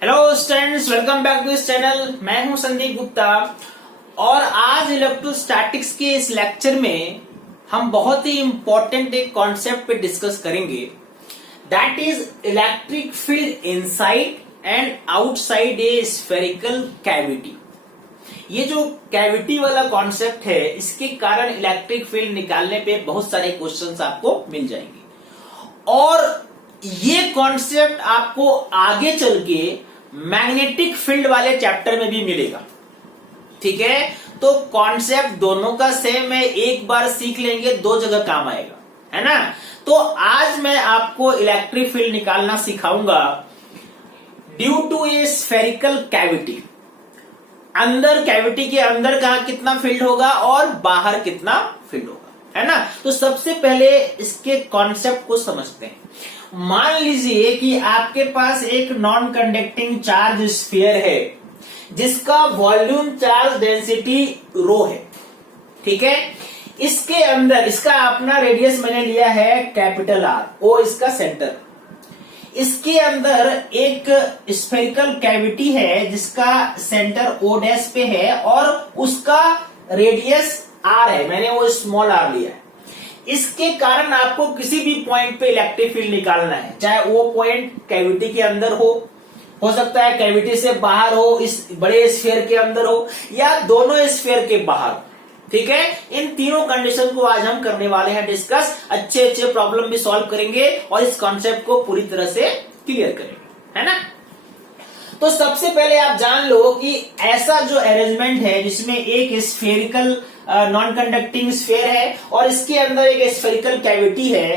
Hello students, welcome back to this channel. मैं हूं संदीप गुप्ता और आज इलेक्ट्रोस्टैटिक्स के इस लेक्चर में हम बहुत ही इंपॉर्टेंट एक कॉन्सेप्ट पे डिस्कस करेंगे, that is electric field inside and outside A spherical cavity. ये जो कैविटी वाला कॉन्सेप्ट है, इसके कारण इलेक्ट्रिक फील्ड निकालने पे बहुत सारे क्वेश्चंस आपको मिल जाएंगे और ये कॉन्सेप्ट आपको आगे चल के मैग्नेटिक फील्ड वाले चैप्टर में भी मिलेगा। ठीक है, तो कॉन्सेप्ट दोनों का सेम है, एक बार सीख लेंगे दो जगह काम आएगा, है ना। तो आज मैं आपको इलेक्ट्रिक फील्ड निकालना सिखाऊंगा due to a spherical cavity. अंदर कैविटी के अंदर का कितना फील्ड होगा और बाहर कितना फील्ड होगा, है ना। तो सबसे पहले इसके कॉन्सेप्ट को समझते हैं। मान लीजिए कि आपके पास एक नॉन कंडक्टिंग चार्ज स्फीयर है जिसका वॉल्यूम चार्ज डेंसिटी रो है। ठीक है, इसके अंदर इसका अपना रेडियस मैंने लिया है कैपिटल आर, ओ इसका सेंटर। इसके अंदर एक स्फेरिकल कैविटी है जिसका सेंटर ओ डैश पे है और उसका रेडियस आर है, मैंने वो स्मॉल आर लिया है। इसके कारण आपको किसी भी पॉइंट पे इलेक्ट्रिक फील्ड निकालना है, चाहे वो पॉइंट कैविटी के अंदर हो सकता है कैविटी से बाहर हो, इस बड़े स्फीयर के अंदर हो, या दोनों स्फीयर के बाहर। ठीक है, इन तीनों कंडीशन को आज हम करने वाले हैं डिस्कस। अच्छे अच्छे प्रॉब्लम भी सॉल्व करेंगे और इस कॉन्सेप्ट को पूरी तरह से क्लियर करेंगे, है ना। तो सबसे पहले आप जान लो कि ऐसा जो अरेंजमेंट है जिसमें एक स्फेरिकल नॉन कंडक्टिंग स्फीयर है और इसके अंदर एक स्फेरिकल कैविटी है,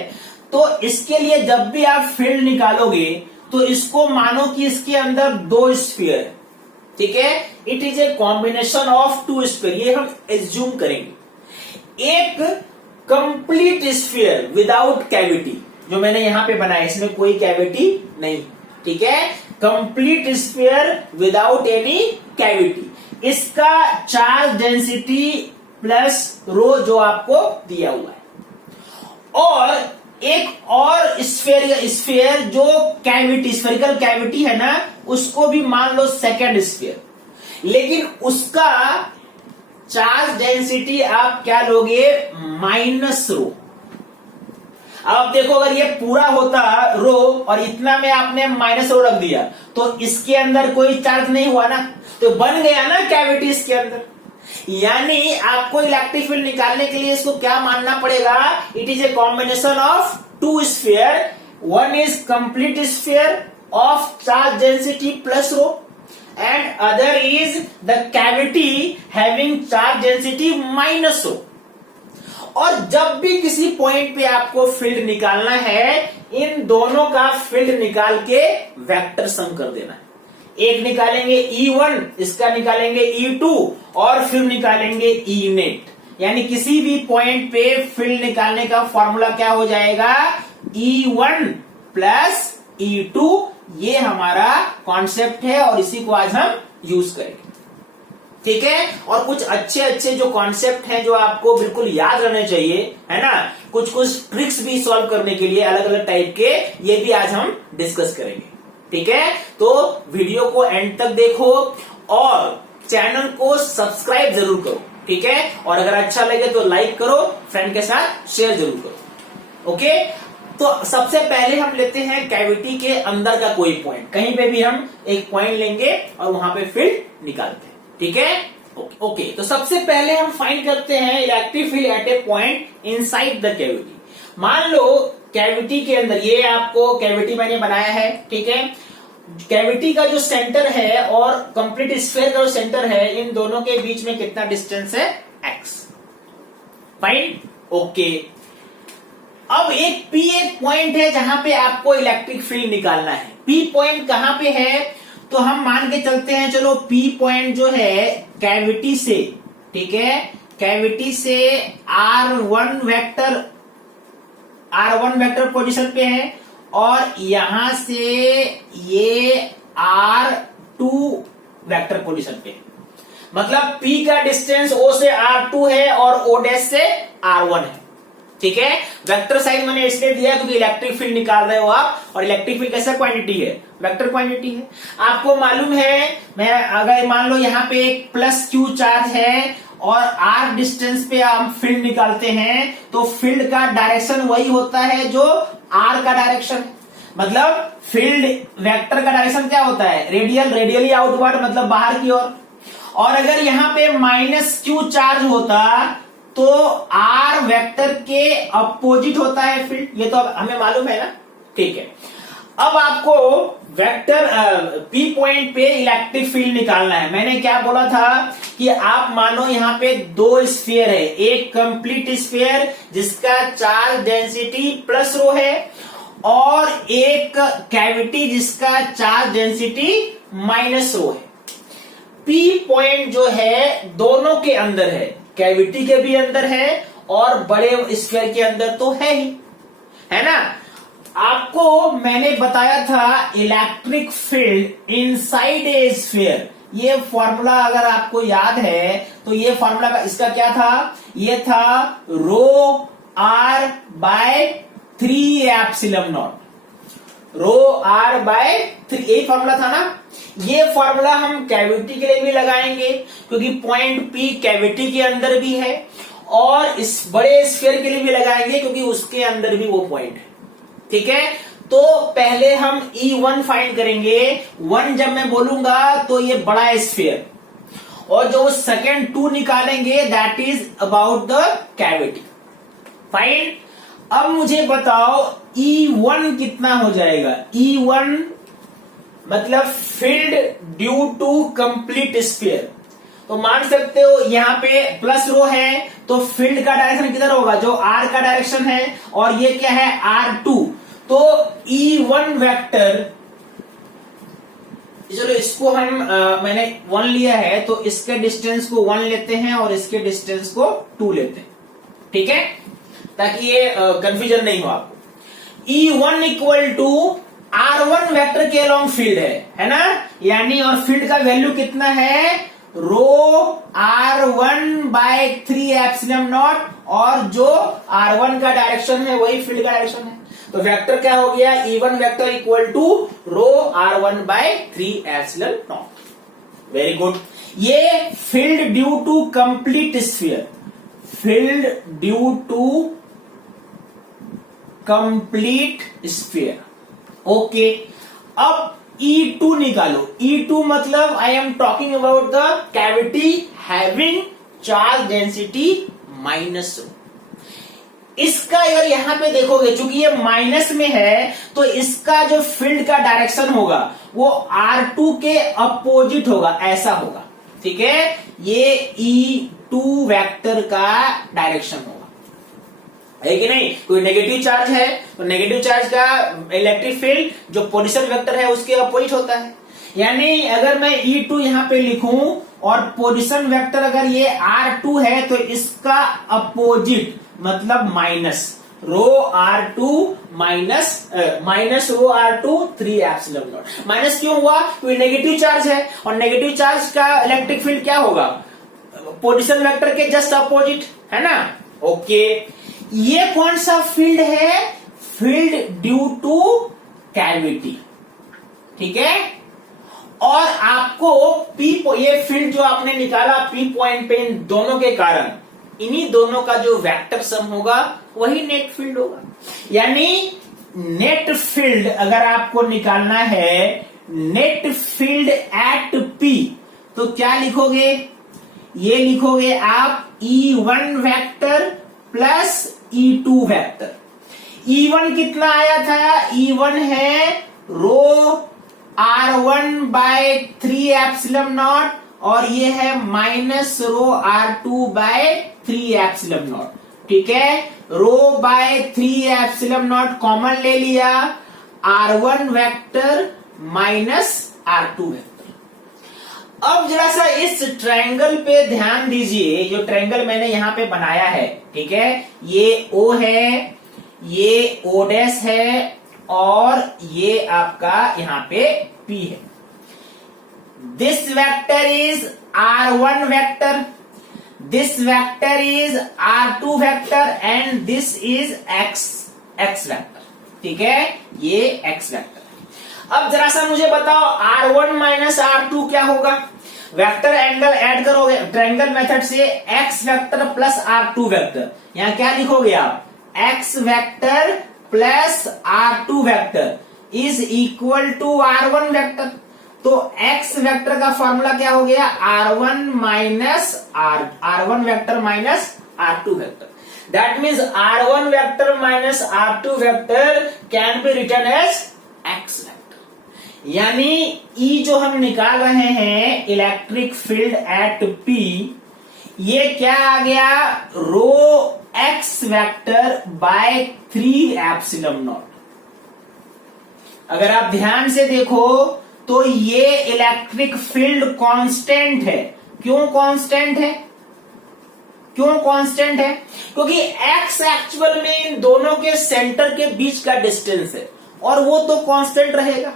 तो इसके लिए जब भी आप फील्ड निकालोगे तो इसको मानो कि इसके अंदर दो स्फीयर है। ठीक है, it is a combination of two sphere, ये हम एज्यूम करेंगे। एक कंप्लीट स्फीयर विदाउट कैविटी जो मैंने यहां पे बनाया, इसमें कोई कैविटी नहीं। ठीक है, complete sphere without any cavity, इसका चार्ज डेंसिटी प्लस रो जो आपको दिया हुआ है। और एक और स्फीयर जो कैविटी स्फेरिकल कैविटी है ना, उसको भी मान लो सेकेंड स्फीयर, लेकिन उसका चार्ज डेंसिटी आप क्या लोगे, माइनस रो। अब देखो, अगर ये पूरा होता रो और इतना में आपने माइनस रो रख दिया तो इसके अंदर कोई चार्ज नहीं हुआ ना, तो बन गया ना कैविटी इसके अंदर। यानी आपको इलेक्ट्रिक फील्ड निकालने के लिए इसको क्या मानना पड़ेगा, it is a combination of two sphere, one is complete sphere of charge density plus rho and other is the cavity having charge density minus rho. और जब भी किसी पॉइंट पे आपको फील्ड निकालना है, इन दोनों का फील्ड निकाल के वेक्टर सम कर देना है। एक निकालेंगे E1, इसका निकालेंगे E2 और फिर निकालेंगे E नेट। यानी किसी भी पॉइंट पे फील्ड निकालने का फॉर्मूला क्या हो जाएगा, E1 प्लस E2। ये हमारा कॉन्सेप्ट है और इसी को आज हम यूज करेंगे। ठीक है, और कुछ अच्छे अच्छे जो कॉन्सेप्ट हैं जो आपको बिल्कुल याद रहने चाहिए, है ना। कुछ कुछ ट्रिक्स भी सॉल्व करने के लिए अलग अलग टाइप के, ये भी आज हम डिस्कस करेंगे। ठीक है, तो वीडियो को एंड तक देखो और चैनल को सब्सक्राइब जरूर करो। ठीक है, और अगर अच्छा लगे तो लाइक करो, फ्रेंड के साथ शेयर जरूर करो। ओके, तो सबसे पहले हम लेते हैं कैविटी के अंदर का कोई पॉइंट, कहीं पे भी हम एक पॉइंट लेंगे और वहां पे फील्ड निकालते हैं। ठीक है, ओके। तो सबसे पहले हम फाइंड करते हैं electric field eight A point inside the cavity. मान लो कैविटी के अंदर, ये आपको कैविटी मैंने बनाया है। ठीक है, कैविटी का जो सेंटर है और कंप्लीट स्फीयर का जो सेंटर है, इन दोनों के बीच में कितना डिस्टेंस है, x। Fine, okay. अब एक P एक पॉइंट है जहां पे आपको इलेक्ट्रिक फील्ड निकालना है। P पॉइंट कहां पे है, तो हम मान के चलते हैं, चलो P पॉइंट जो है कैविटी से, ठीक है, कैविटी से R1 वेक्टर पोजीशन पे है और यहां से ये R2 वेक्टर पोजीशन पे है। मतलब P का डिस्टेंस O से R2 है और O डैश से R1 है। ठीक है, वेक्टर साइन मैंने इसलिए दिया क्योंकि इलेक्ट्रिक फील्ड निकाल रहे हो आप, और इलेक्ट्रिक फील्ड कैसा क्वांटिटी है, वेक्टर क्वांटिटी है। आपको मालूम है, मैं अगर मान लो यहाँ पे एक प्लस क्यू चार्ज है और आर डिस्टेंस पे हम फील्ड निकालते हैं, तो फील्ड का डायरेक्शन वही होता है जो आर का डायरेक्शन, मतलब फील्ड वेक्टर का डायरेक्शन क्या होता है, रेडियली आउटवर्ड, मतलब बाहर की ओर। और अगर यहाँ पे माइनस क्यू चार्ज होता तो आर वेक्टर के अपोजिट होता है फील्ड, ये तो अब हमें मालूम है ना। ठीक है, अब आपको वेक्टर पी पॉइंट पे इलेक्ट्रिक फील्ड निकालना है। मैंने क्या बोला था कि आप मानो यहाँ पे दो स्फीयर है, एक कंप्लीट स्फीयर जिसका चार्ज डेंसिटी प्लस रो है, और एक कैविटी जिसका चार्ज डेंसिटी माइनस रो है। पी पॉइंट जो है दोनों के अंदर है, कैविटी के भी अंदर है और बड़े स्फीयर के अंदर तो है ही, है ना। आपको मैंने बताया था इलेक्ट्रिक फील्ड इनसाइड ए स्फीयर, ये फॉर्मूला अगर आपको याद है तो ये फॉर्मूला इसका क्या था, ये था rho R by 3 epsilon not, rho R by 3, यही फॉर्मूला था ना। ये फॉर्मूला हम कैविटी के लिए भी लगाएंगे क्योंकि पॉइंट पी कैविटी के अंदर भी है, और इस बड़े स्फीयर के लिए भी लगाएंगे क्योंकि उसके अंदर भी वो पॉइंट है। ठीक है, तो पहले हम E1 फाइंड करेंगे। 1 जब मैं बोलूंगा तो ये बड़ा स्फीयर, और जो सेकेंड 2 निकालेंगे that is about the cavity. Fine, अब मुझे बताओ E1 कितना हो जाएगा। E1 मतलब field due to complete sphere, तो मान सकते हो यहां पे प्लस रो है तो फील्ड का डायरेक्शन किधर होगा, जो आर का डायरेक्शन है, और ये क्या है R2, तो E1 वेक्टर, चलो इसको हम मैंने 1 लिया है तो इसके डिस्टेंस को 1 लेते हैं और इसके डिस्टेंस को 2 लेते हैं। ठीक है, ताकि ये कंफ्यूजन नहीं हो आपको। E1 equal to R1 vector के अलोंग फील्ड है ना, यानी और फील्ड का वैल्यू कितना है, रो R1 बाय 3 एप्सिलॉन नॉट, और जो R1 का डायरेक्शन है वही फील्ड का डायरेक्शन है, तो वेक्टर क्या हो गया, E1 vector equal to rho R1 by 3 epsilon nought. Very good, ये field due to complete sphere, field due to complete sphere. Okay, अब E2 निकालो। E2 मतलब I am talking about the cavity having charge density minus. इसका अगर यहां पे देखोगे, चूंकि ये माइनस में है तो इसका जो फील्ड का डायरेक्शन होगा वो R2 के अपोजिट होगा, ऐसा होगा। ठीक है, ये E2 वेक्टर का डायरेक्शन होगा, है कि नहीं। कोई नेगेटिव चार्ज है तो नेगेटिव चार्ज का इलेक्ट्रिक फील्ड जो पोजीशन वेक्टर है उसके अपोजिट होता है। यानी अगर मैं E2 यहां पे लिखूं और पोजीशन वेक्टर अगर ये R2 है तो इसका अपोजिट मतलब minus rho R2 minus rho R2 3 epsilon not. Minus क्यों हुआ, क्योंकि नेगेटिव चार्ज है, और नेगेटिव चार्ज का इलेक्ट्रिक फील्ड क्या होगा, पोजीशन वेक्टर के जस्ट अपोजिट, है ना। ओके, ये कौन सा फील्ड है, फील्ड ड्यू टू कैविटी। ठीक है, और आपको पी, ये फील्ड जो आपने निकाला पी पॉइंट पे, इन दोनों के कारण, इन्हीं दोनों का जो वेक्टर सम होगा वही नेट फील्ड होगा। यानी नेट फील्ड अगर आपको निकालना है, नेट फील्ड एट पी, तो क्या लिखोगे, ये लिखोगे आप E1 vector plus E2 vector. E1 कितना आया था, E1 है रो R1 बाय 3 एप्सिलॉन नॉट, और ये है minus rho R2 by 3 epsilon naught. ठीक है, rho by 3 epsilon naught common ले लिया, R1 vector minus R2 vector. अब जरा सा इस ट्रायंगल पे ध्यान दीजिए, जो ट्रायंगल मैंने यहां पे बनाया है। ठीक है, ये O है, ये O डैश है, और ये आपका यहां पे P है। This vector is R1 vector, this vector is R2 vector and this is x vector, ठीक है, ये x वेक्टर है। अब जरा सा मुझे बताओ R1 माइनस R2 क्या होगा? वेक्टर एंगल ऐड करोगे ट्रायंगल मेथड से, x vector plus R2 vector, यहां क्या लिखोगे आप? x vector plus R2 vector is equal to R1 vector. तो x वेक्टर का फॉर्मूला क्या हो गया? R1 minus R1 vector minus R2 vector. That means R1 vector minus R2 vector can be written as x vector. यानी E जो हम निकाल रहे हैं इलेक्ट्रिक फील्ड एट P, ये क्या आ गया? रो x vector by 3 epsilon not. अगर आप ध्यान से देखो तो ये इलेक्ट्रिक फील्ड कांस्टेंट है। क्यों कांस्टेंट है? क्यों कांस्टेंट है? क्योंकि x एक्चुअल में इन दोनों के सेंटर के बीच का डिस्टेंस है और वो तो कांस्टेंट रहेगा।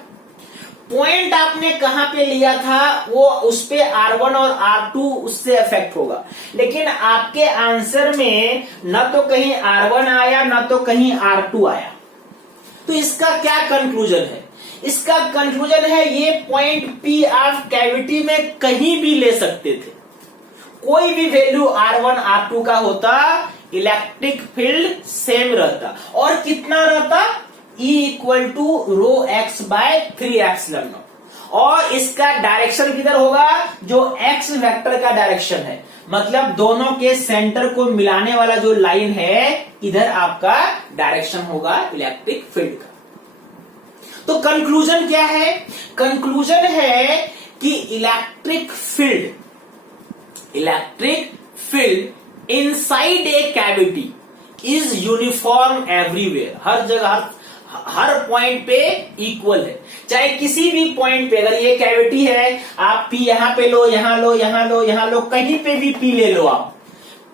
पॉइंट आपने कहां पे लिया था वो उस पे R1 और R2 उससे अफेक्ट होगा, लेकिन आपके आंसर में न तो कहीं R1 आया न तो कहीं R2 आया। तो इसका क्या कंक्लूजन है? इसका कंक्लूजन है ये पॉइंट P आप कैविटी में कहीं भी ले सकते थे, कोई भी वैल्यू R1 R2 का होता, इलेक्ट्रिक फील्ड सेम रहता। और कितना रहता? E equal to rho x by 3 epsilon naught. और इसका डायरेक्शन किधर होगा? जो x वेक्टर का डायरेक्शन है, मतलब दोनों के सेंटर को मिलाने वाला जो लाइन है, इधर आपका डायरेक्शन होगा इलेक्ट्रिक फील्ड का। तो कंक्लूजन क्या है? कंक्लूजन है कि electric field inside a cavity is uniform everywhere. हर जगह हर पॉइंट पे इक्वल है। चाहे किसी भी पॉइंट पे, अगर ये कैविटी है, आप P यहां पे लो, यहां लो, यहां लो, यहां लो, कहीं पे भी P ले लो आप,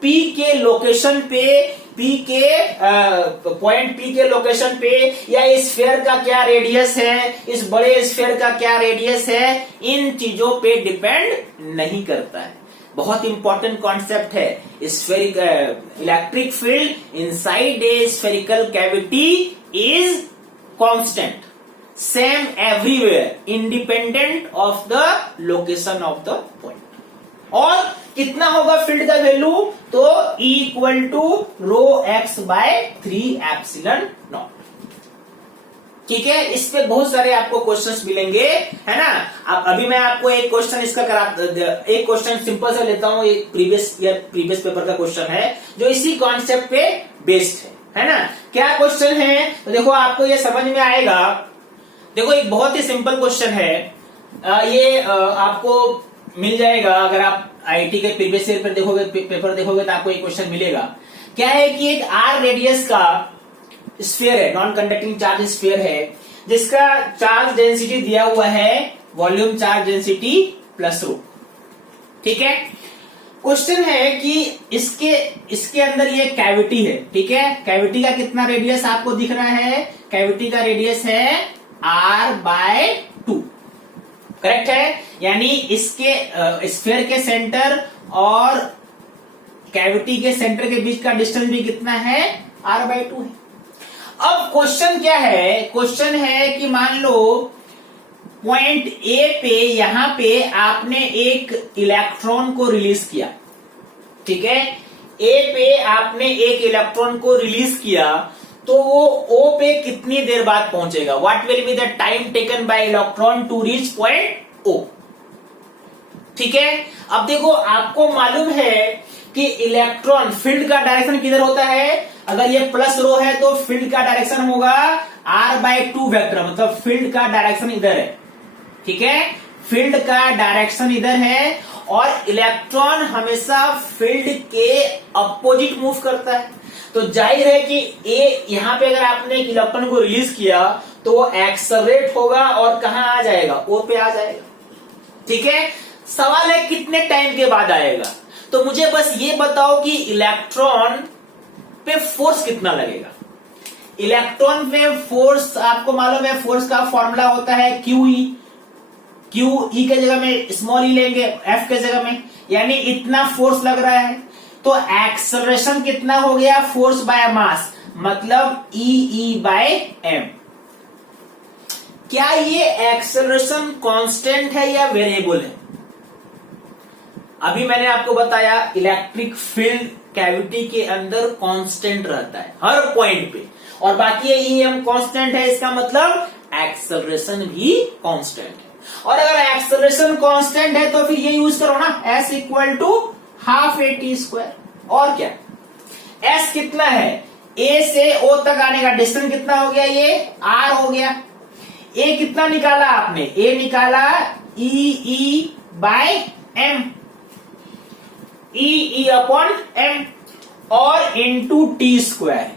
P के लोकेशन पे, पॉइंट P के लोकेशन पे, या इस स्फीयर का क्या रेडियस है, इस बड़े स्फीयर का क्या रेडियस है, इन चीजों पे डिपेंड नहीं करता है। बहुत इंपॉर्टेंट कॉन्सेप्ट है। Electric field inside a spherical cavity is constant, same everywhere, independent of the location of the point. और कितना होगा फील्ड का वैल्यू? तो E equal to rho x by 3 epsilon naught. ठीक है, इस पे बहुत सारे आपको क्वेश्चंस मिलेंगे, है ना। अब अभी मैं आपको एक क्वेश्चन इसका एक क्वेश्चन सिंपल सा लेता हूं। एक प्रीवियस पेपर का क्वेश्चन है जो इसी कॉन्सेप्ट पे बेस्ड है ना। क्या क्वेश्चन है? तो देखो आपको ये समझ में आएगा। देखो एक बहुत ही सिंपल क्वेश्चन है, ये आपको मिल जाएगा। अगर आप आईआईटी के प्रीवियस ईयर पर पेपर देखोगे तो आपको एक क्वेश्चन मिलेगा। क्या है कि एक R रेडियस का स्फीयर है, नॉन कंडक्टिंग चार्ज स्फीयर है, जिसका चार्ज डेंसिटी दिया हुआ है वॉल्यूम चार्ज डेंसिटी प्लस रो। ठीक है, क्वेश्चन है कि इसके अंदर ये कैविटी है। ठीक है, कैविटी का कितना रेडियस आपको दिख रहा है? कैविटी का रेडियस है R/2, करेक्ट है। यानी इसके स्फीयर के सेंटर और कैविटी के सेंटर के बीच का डिस्टेंस भी कितना है? R/2 है। अब क्वेश्चन क्या है? क्वेश्चन है कि मान लो पॉइंट ए पे, यहां पे आपने एक इलेक्ट्रॉन को रिलीज किया। ठीक है, ए पे आपने एक इलेक्ट्रॉन को रिलीज किया, तो वो ओ पे कितनी देर बाद पहुंचेगा? What will be the time taken by electron to reach point O. ठीक है, अब देखो आपको मालूम है कि इलेक्ट्रॉन फील्ड का डायरेक्शन किधर होता है? अगर ये प्लस रो है तो फील्ड का डायरेक्शन होगा R/2 वेक्टर, मतलब फील्ड का डायरेक्शन इधर है। ठीक है, फील्ड का डायरेक्शन इधर है और इलेक्ट्रॉन हमेशा फील्ड के अपोजिट मूव करता है। तो जाहिर है कि ए यहां पे अगर आपने एक इलेक्ट्रॉन को रिलीज किया तो वो एक्सेलरेट होगा और कहां आ जाएगा? ओ पे आ जाएगा। ठीक है, सवाल है कितने टाइम के बाद आएगा। तो मुझे बस ये बताओ कि इलेक्ट्रॉन पे फोर्स कितना लगेगा। इलेक्ट्रॉन पे फोर्स आपको मालूम है, फोर्स का फॉर्मूला होता है QE। क्यू ई के जगह में स्मॉल ई लेंगे एफ के जगह में, यानी इतना फोर्स लग रहा है। तो एक्सेलरेशन कितना हो गया, फोर्स बाय मास, मतलब ई बाय एम। क्या ये एक्सेलरेशन कांस्टेंट है या वेरिएबल है? अभी मैंने आपको बताया इलेक्ट्रिक फील्ड कैविटी के अंदर कांस्टेंट रहता है हर पॉइंट पे, और बाकी ये ई एम कांस्टेंट है, इसका मतलब एक्सेलरेशन भी कांस्टेंट है। और अगर एक्सेलरेशन कांस्टेंट है तो फिर ये यूज करो ना, S equal to half a T square. और क्या, एस कितना है, ए से ओ तक आने का डिस्टेंस कितना हो गया, ये आर हो गया। ए कितना निकाला आपने, ए निकाला E by M, E upon M, और इंटू टी स्क्वायर,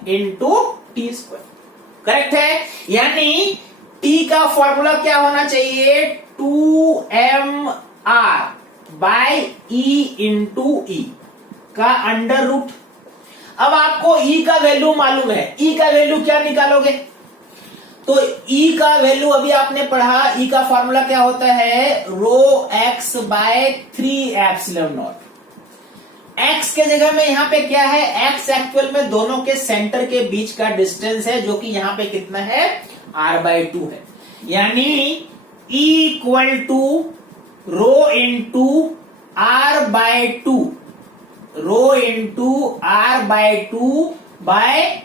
करेक्ट है। यानी टी का फॉर्मूला क्या होना चाहिए, 2m r by E into E का अंडर रूट। अब आपको ई का वैल्यू मालूम है, ई का वैल्यू क्या निकालोगे, तो ई का वैल्यू अभी आपने पढ़ा, ई का फॉर्मूला क्या होता है, rho x by 3 epsilon nought. X के जगह में यहां पे क्या है, एक्स एक्चुअल में दोनों के सेंटर के बीच का डिस्टेंस है, जो कि यहां पे कितना है, r/2 है। यानी E equal to rho into r/2, rho into r/2 by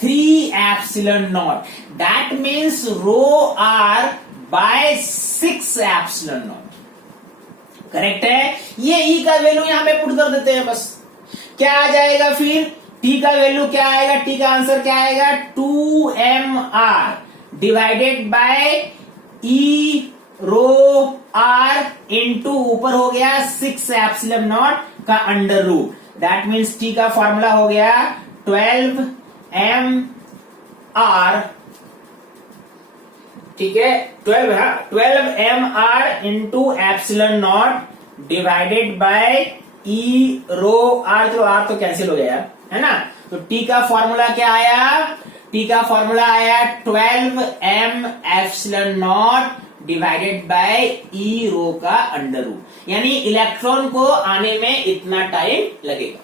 3 epsilon naught, that means rho r by 6 epsilon naught. Correct है। ये ई का वैल्यू यहां पे पुट कर देते हैं, बस क्या आ जाएगा, फिर टी का वैल्यू क्या आएगा, टी का आंसर क्या आएगा, 2mr divided by E rho R into ऊपर हो गया 6 एप्सिलॉन नॉट का under root, that means T का फॉर्मूला हो गया 12mr, ठीक है, 12mr into epsilon not divided by E rho R, जो आर तो कैंसिल हो गया है ना, तो टी का फॉर्मूला क्या आया, टी का फॉर्मूला आया 12m epsilon not divided by E rho का अंडर रूट, यानी इलेक्ट्रॉन को आने में इतना टाइम लगेगा।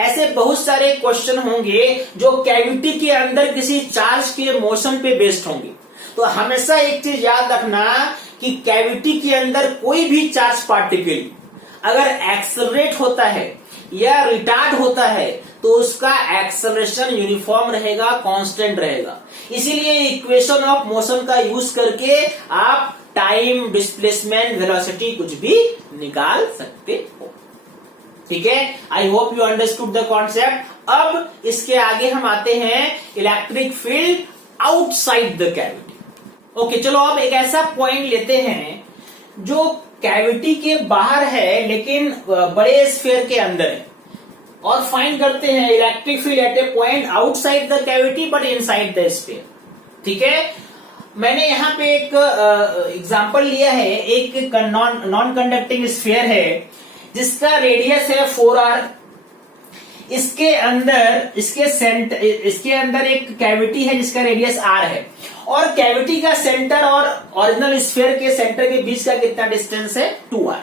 ऐसे बहुत सारे क्वेश्चन होंगे जो कैविटी के अंदर किसी चार्ज के मोशन पे बेस्ड होंगे। तो हमेशा एक चीज याद रखना कि कैविटी के अंदर कोई भी चार्ज पार्टिकल अगर एक्सेलरेट होता है या रिटार्ड होता है तो उसका एक्सेलरेशन यूनिफॉर्म रहेगा, कांस्टेंट रहेगा। इसीलिए इक्वेशन ऑफ मोशन का यूज करके आप टाइम, डिस्प्लेसमेंट, वेलोसिटी कुछ भी निकाल सकते हो। ठीक है, I hope you understood the concept. अब इसके आगे हम आते हैं electric field outside the cavity. Okay, चलो अब एक ऐसा पॉइंट लेते हैं जो कैविटी के बाहर है लेकिन बड़े स्फीयर के अंदर है, और फाइंड करते हैं electric field eight A point outside the cavity but inside the sphere. ठीक है, मैंने यहाँ पे एक एग्जांपल लिया है, एक नॉन कंडक्टिंग स्फीयर है जिसका रेडियस है 4r। इसके अंदर एक कैविटी है जिसका रेडियस r है, और कैविटी का सेंटर और ओरिजिनल स्फीयर के सेंटर के बीच का कितना डिस्टेंस है, 2r।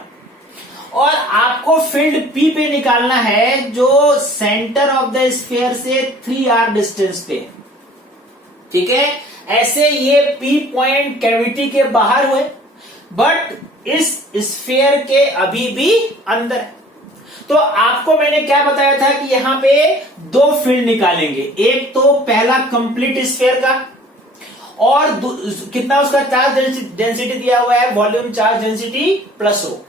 और आपको फील्ड P पे निकालना है जो सेंटर ऑफ द स्फीयर से 3r डिस्टेंस पे। ठीक है, ऐसे ये P पॉइंट कैविटी के बाहर हुए बट इस स्फीयर के अभी भी अंदर है। तो आपको मैंने क्या बताया था कि यहां पे दो फील्ड निकालेंगे, एक तो पहला कंप्लीट स्फीयर का, और कितना उसका चार्ज डेंसिटी दिया हुआ है, वॉल्यूम चार्ज डेंसिटी प्लस रो,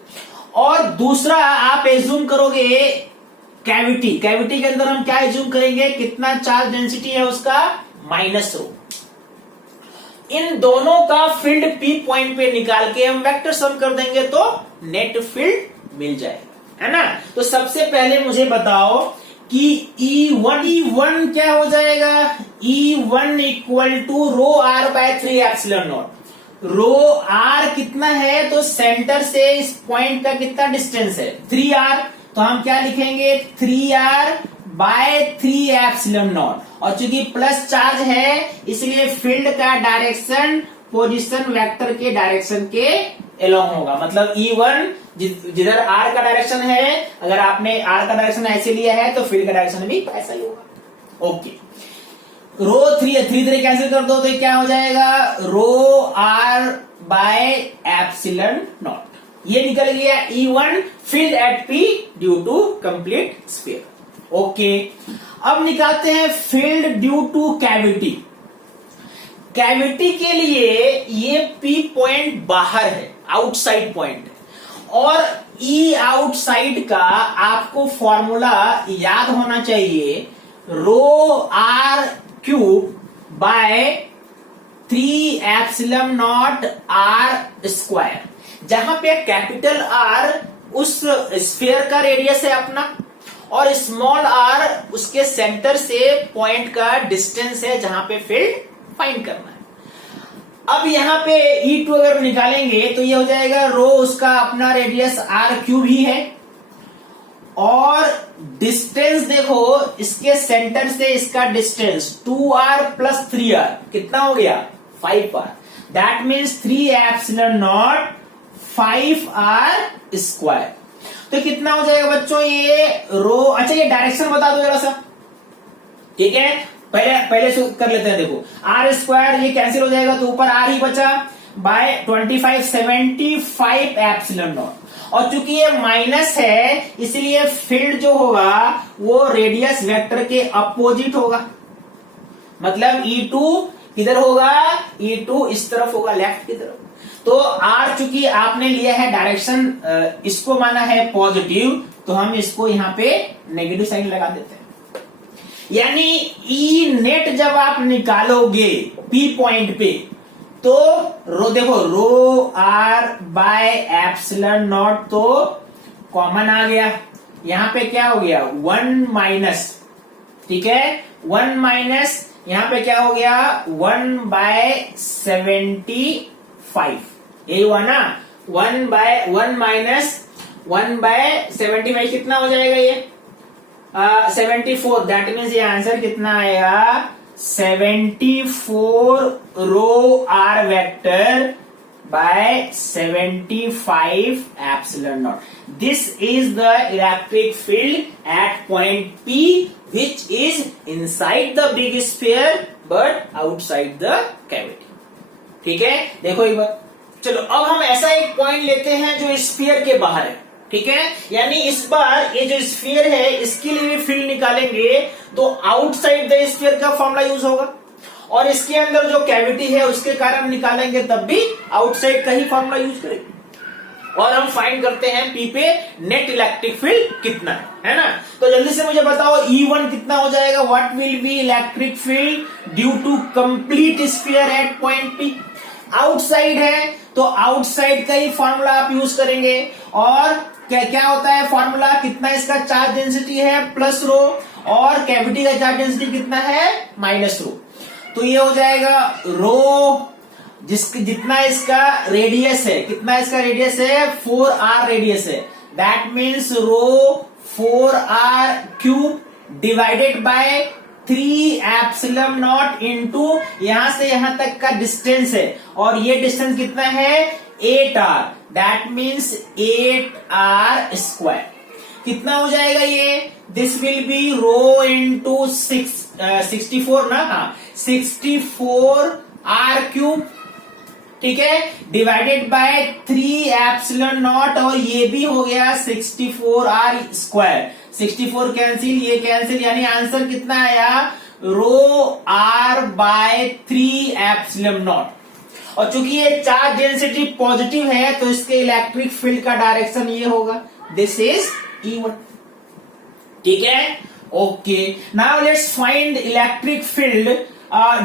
और दूसरा आप एज्यूम करोगे कैविटी के अंदर हम क्या एज्यूम करेंगे, कितना चार्ज डेंसिटी है उसका, माइनस रो। इन दोनों का फील्ड P पॉइंट पे निकाल के हम वेक्टर सम कर देंगे तो नेट फील्ड मिल जाएगा, है ना। तो सबसे पहले मुझे बताओ कि E1 क्या हो जाएगा, E1 equal to rho r by 3 epsilon not. Rho r कितना है, तो सेंटर से इस पॉइंट का कितना डिस्टेंस है, 3r, तो हम क्या लिखेंगे, 3r बाय 3 एप्सिलॉन नॉट। और चूंकि प्लस चार्ज है इसलिए फील्ड का डायरेक्शन पोजीशन वेक्टर के डायरेक्शन के एलोंग होगा, मतलब E1 जिधर आर का डायरेक्शन है, अगर आपने आर का डायरेक्शन ऐसे लिया है तो फील्ड का डायरेक्शन भी ऐसा ही होगा। ओके, रो 3 कैंसिल कर दो तो ये क्या हो जाएगा, rho R by epsilon naught, ये निकल गया E1 field at P due to complete sphere. Okay, अब निकालते हैं field due to cavity. Cavity के लिए ये P पॉइंट बाहर है, आउटसाइड पॉइंट है, और E आउटसाइड का आपको फॉर्मूला याद होना चाहिए, rho R cube by 3 epsilon nought R square, जहां पे कैपिटल आर उस स्फीयर का रेडियस है अपना, और स्मॉल आर उसके सेंटर से पॉइंट का डिस्टेंस है जहां पे फील्ड फाइंड करना है। अब यहाँ पे E2 अगर निकालेंगे तो ये हो जाएगा, रो उसका अपना रेडियस आर क्यूब ही है, और डिस्टेंस देखो इसके सेंटर से इसका डिस्टेंस 2r प्लस 3r कितना हो गया, 5r, that means 3 epsilon not 5r square. तो कितना हो जाएगा बच्चों ये रो, अच्छा ये डायरेक्शन बता दो जरा सा, ठीक है, पहले कर लेते हैं। देखो आर स्क्वायर ये कैंसिल हो जाएगा तो ऊपर आर ही बचा, बाय 25 75 एप्सिलॉन नॉट, और चूंकि ये माइनस है इसलिए फील्ड जो होगा वो रेडियस वेक्टर के अपोजिट होगा, मतलब E2 किधर होगा, E2 इस तरफ होगा, लेफ्ट की तरफ। तो R चूंकि आपने लिया है डायरेक्शन, इसको माना है पॉजिटिव, तो हम इसको यहां पे नेगेटिव साइन लगा देते हैं। यानी E नेट जब आप निकालोगे P पॉइंट पे, तो रो देखो रो आर बाय एप्सिलॉन नॉट तो कॉमन आ गया, यहां पे क्या हो गया 1 माइनस, ठीक है, 1 माइनस, यहां पे क्या हो गया 1 बाय 75, यही हुआ ना, 1 माइनस 1 बाय 75 कितना हो जाएगा ये 74, दैट मीन्स ये आंसर कितना आएगा 74 rho R vector by 75 epsilon nought. This is the electric field at point P which is inside the big sphere but outside the cavity। ठीक है, देखो एक बार, चलो अब हम ऐसा एक पॉइंट लेते हैं जो स्फीयर के बाहर है, ठीक है, यानी इस बार ये जो स्फीयर है इसके लिए भी फील्ड निकालेंगे तो आउटसाइड द स्फीयर का फॉर्मूला यूज होगा, और इसके अंदर जो कैविटी है उसके कारण निकालेंगे तब भी आउटसाइड का ही फॉर्मूला यूज करेंगे, और हम फाइंड करते हैं P पे नेट इलेक्ट्रिक फील्ड कितना है ना। तो जल्दी से मुझे बताओ E1 कितना हो जाएगा, what will be electric field due to complete sphere at point P। Outside है तो आउटसाइड का ही फॉर्मूला आप यूज करेंगे, और क्या होता है फॉर्मूला, कितना इसका चार्ज डेंसिटी है प्लस रो, और कैविटी का चार्ज डेंसिटी कितना है माइनस रो। तो ये हो जाएगा रो जितना इसका रेडियस है, कितना इसका रेडियस है 4r रेडियस है, that means rho 4r cube divided by 3 epsilon naught into यहां से यहां तक का डिस्टेंस है, और ये डिस्टेंस कितना है 8r, that means 8r square. कितना हो जाएगा ये, this will be rho into 64 ना, हाँ 64r क्यूब, ठीक है, डिवाइडेड बाय 3 एप्सिलॉन नॉट, और ये भी हो गया 64r स्क्वायर, 64 कैंसिल, ये कैंसिल, यानी आंसर कितना आया रो r बाय 3 एप्सिलॉन नॉट। और चूंकि ये चार्ज डेंसिटी पॉजिटिव है तो इसके इलेक्ट्रिक फील्ड का डायरेक्शन ये होगा, दिस इज E1, ठीक है। Okay, now let's find electric field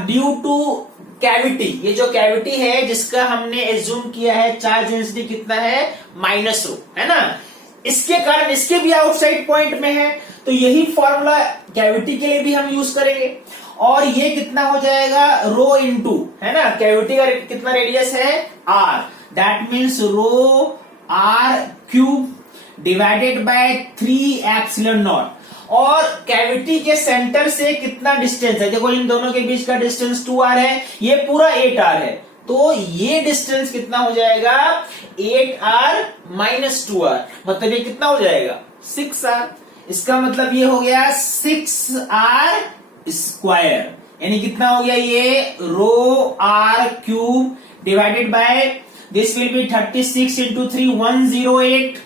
due to cavity. ये जो कैविटी है जिसका हमने एज्यूम किया है चार्ज डेंसिटी कितना है माइनस रो, है ना, इसके कारण इसके भी आउटसाइड पॉइंट में है, तो यही फॉर्मूला कैविटी के लिए भी हम यूज करेंगे, और ये कितना हो जाएगा रो इंटू, है ना, कैविटी का कितना रेडियस है r, that means rho r cube divided by 3 epsilon naught, और कैविटी के सेंटर से कितना डिस्टेंस है, देखो इन दोनों के बीच का डिस्टेंस 2r है, ये पूरा 8r है, तो ये डिस्टेंस कितना हो जाएगा 8r माइनस 2r, मतलब ये कितना हो जाएगा 6r। इसका मतलब ये हो गया 6r स्क्वायर, यानी कितना हो गया ये रो r cube divided by this will B 36 into 3 108,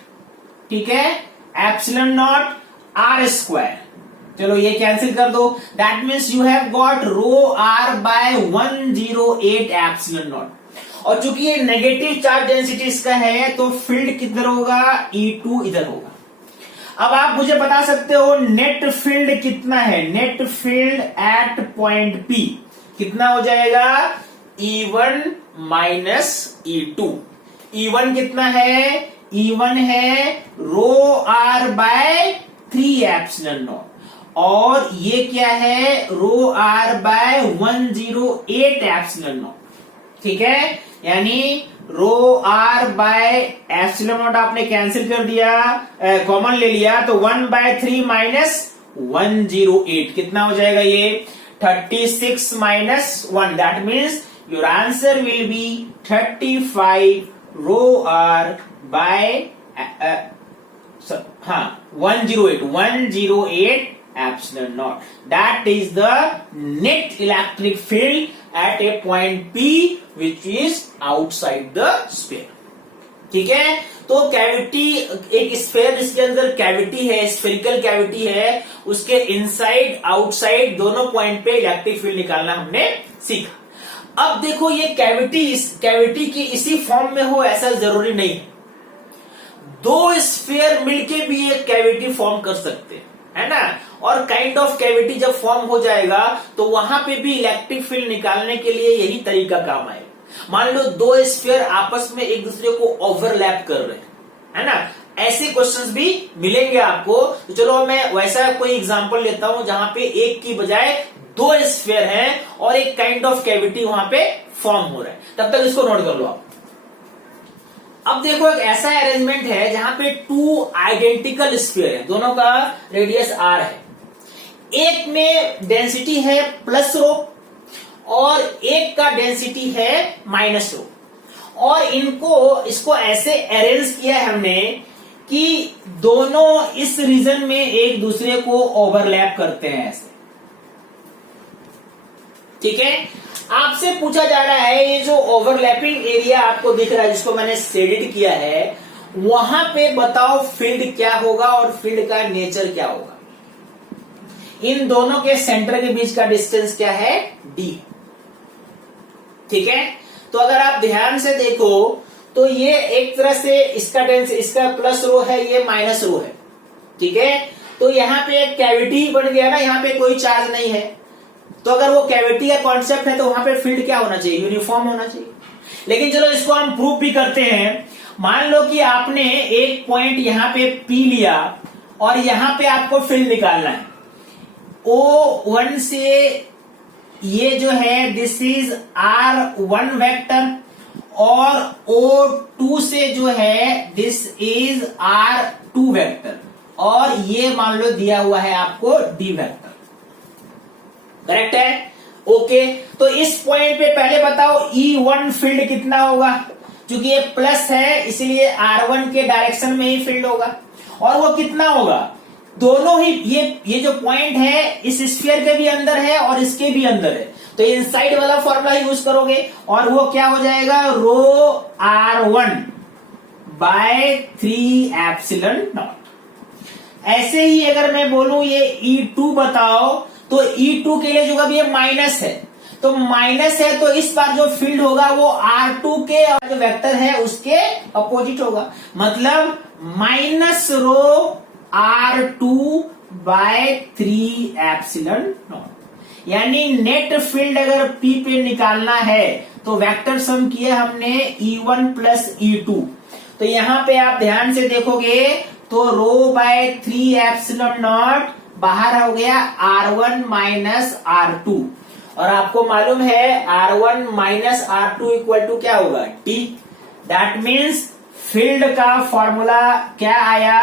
ठीक है, एप्सिलॉन नॉट r स्क्वायर। चलो ये कैंसिल कर दो, that means you have got rho r by 108 epsilon naught. और चूंकि ये नेगेटिव चार्ज डेंसिटी इसका है तो फील्ड किधर होगा E2 इधर होगा। अब आप मुझे बता सकते हो नेट फील्ड कितना है, net field at point P कितना हो जाएगा E1 माइनस E2। E1 कितना है, E1 है रो r बाय 3 एप्सिलॉन नॉट, और ये क्या है रो r बाय 108 एप्सिलॉन नॉट, ठीक है, यानी रो r बाय एप्सिलॉन नॉट आपने कैंसिल कर दिया, कॉमन ले लिया, तो 1 बाय 3 माइनस 108 कितना हो जाएगा ये 36 minus 1, that means your answer will be 35 rho r by 108 epsilon naught. That is the net electric field at a point P which is outside the sphere. ठीक है, तो कैविटी, एक स्फेयर जिसके अंदर कैविटी है, स्फेरिकल कैविटी है, उसके inside outside दोनों पॉइंट पे इलेक्ट्रिक फील्ड निकालना हमने सीखा। अब देखो ये कैविटी की इसी फॉर्म में हो ऐसा जरूरी नहीं है, दो स्फीयर मिलके भी एक कैविटी फॉर्म कर सकते हैं, है ना। और काइंड ऑफ कैविटी जब फॉर्म हो जाएगा तो वहां पे भी इलेक्ट्रिक फील्ड निकालने के लिए यही तरीका काम आएगा। मान लो दो स्फीयर आपस में एक दूसरे को ओवरलैप कर रहे हैं, है ना, ऐसे क्वेश्चंस भी मिलेंगे आपको। तो चलो मैं वैसा कोई एग्जांपल लेता हूं जहां पे एक की बजाय दो स्फीयर हैं और एक काइंड ऑफ कैविटी वहां पे फॉर्म हो रहा है, तब तक इसको नोट कर लो आप। अब देखो एक ऐसा अरेंजमेंट है जहां पे टू आइडेंटिकल स्फीयर है, दोनों का रेडियस r है, एक में डेंसिटी है प्लस रो और एक का डेंसिटी है माइनस रो, और इसको ऐसे अरेंज किया है हमने कि दोनों इस रीजन में एक दूसरे को ओवरलैप करते हैं ऐसे, ठीक है। आपसे पूछा जा रहा है ये जो ओवरलैपिंग एरिया आपको दिख रहा है जिसको मैंने शेडेड किया है, वहां पे बताओ फील्ड क्या होगा और फील्ड का नेचर क्या होगा। इन दोनों के सेंटर के बीच का डिस्टेंस क्या है d, ठीक है। तो अगर आप ध्यान से देखो तो ये एक तरह से इसका प्लस रो है, ये माइनस रो है, ठीक है। तो यहाँ पे एक कैविटी बन गया ना, यहाँ पे कोई चार्ज नहीं है, तो अगर वो कैविटी का कॉन्सेप्ट है तो वहां पे फील्ड क्या होना चाहिए, यूनिफॉर्म होना चाहिए। लेकिन चलो इसको हम प्रूव भी करते हैं। मान लो कि आपने एक पॉइंट यहाँ पे P लिया और यहाँ पे आपको फील्ड निकालना है। O1 से ये जो है दिस इज R1 वेक्टर, और O2 से जो है दिस इज R2 वेक्टर, और ये मान लो दिया हुआ है आपको D वेक्टर, करेक्ट है, ओके। तो इस पॉइंट पे पहले बताओ E1 फील्ड कितना होगा, क्योंकि ये प्लस है इसलिए R1 के डायरेक्शन में ही फील्ड होगा, और वो कितना होगा, दोनों ही ये जो पॉइंट है इस स्फीयर के भी अंदर है और इसके भी अंदर है, तो इनसाइड वाला फॉर्मूला यूज करोगे और वो क्या हो जाएगा रो R1 बाय 3 एप्सिलॉन नॉट। ऐसे ही अगर मैं बोलूं ये E2 बताओ, तो E2 के लिए जो कभी ये माइनस है, तो माइनस है तो इस बार जो फील्ड होगा वो R2 के और जो वेक्टर है उसके अपोजिट होगा, मतलब minus rho R2 by 3 epsilon not. यानी नेट फील्ड अगर P पे निकालना है तो वेक्टर सम किया हमने E1 प्लस E2, तो यहां पे आप ध्यान से देखोगे तो रो बाय 3 एप्सिलॉन नॉट बाहर हो गया R1 माइनस R2, और आपको मालूम है R1 minus R2 equal to क्या होगा T। दैट मीन्स फील्ड का फॉर्मूला क्या आया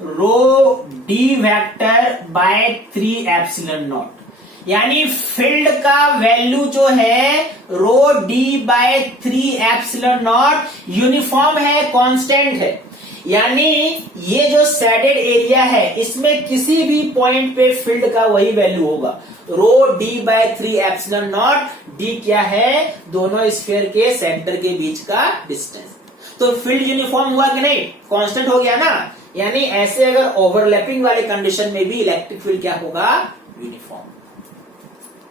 rho D vector by 3 epsilon not. यानी फील्ड का वैल्यू जो है rho D by 3 epsilon nought uniform है, कांस्टेंट है। यानी ये जो शेडेड एरिया है इसमें किसी भी पॉइंट पे फील्ड का वही वैल्यू होगा, rho D by 3 epsilon nought. D क्या है? दोनों स्फीयर के सेंटर के बीच का डिस्टेंस। तो फील्ड यूनिफॉर्म हुआ कि नहीं? कांस्टेंट हो गया ना। यानी ऐसे अगर ओवरलैपिंग वाले कंडीशन में भी इलेक्ट्रिक फील्ड क्या होगा? यूनिफॉर्म।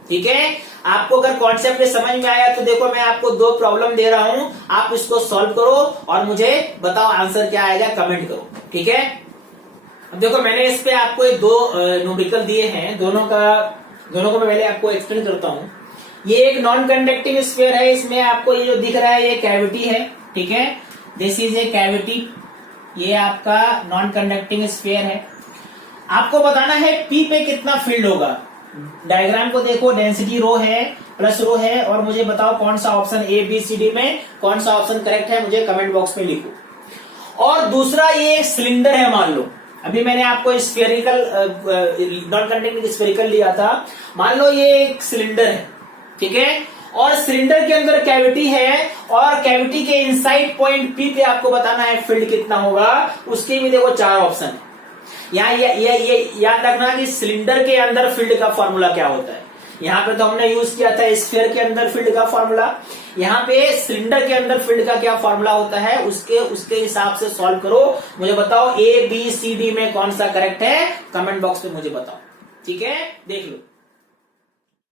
ठीक है, आपको अगर कॉन्सेप्ट समझ में आया तो देखो मैं आपको 2 प्रॉब्लम दे रहा हूं, आप इसको सॉल्व करो और मुझे बताओ आंसर क्या आएगा, कमेंट करो। ठीक है, अब देखो मैंने इस पे आपको 2 न्यूमेरिकल दिए हैं, दोनों को मैं पहले आपको एक्सप्लेन करता हूं। ये एक नॉन कंडक्टिंग स्फीयर है, इसमें आपको ये जो दिख रहा है ये कैविटी है। ठीक है, दिस इज ए कैविटी, ये आपका नॉन कंडक्टिंग स्फीयर है। आपको बताना है पी पे कितना फील्ड होगा। डायग्राम को देखो, डेंसिटी रो है प्लस रो है, और मुझे बताओ कौन सा option A B C D में कौन सा ऑप्शन करेक्ट है, मुझे कमेंट बॉक्स में लिखो। और दूसरा, ये एक सिलेंडर है मान लो, अभी मैंने आपको स्फेरिकल नॉन कंडक्टिंग स्फेरिकल लिया था, मान लो ये एक सिलेंडर है। ठीक है, और सिलेंडर के अंदर कैविटी है, और कैविटी के इनसाइड पॉइंट पी पे आपको बताना है फील्ड कितना होगा। उसके भी देखो 4 ऑप्शन है। यहाँ ये याद रखना कि सिलेंडर के अंदर फील्ड का फॉर्मूला क्या होता है। यहाँ पे तो हमने यूज किया था स्फीयर के अंदर फील्ड का फॉर्मूला, यहाँ पे सिलेंडर के अंदर फील्ड का क्या फॉर्मूला होता है, उसके हिसाब से सॉल्व करो। मुझे बताओ ए बी सी डी में कौन सा करेक्ट है, कमेंट बॉक्स पे मुझे बताओ। ठीक है, देख लो।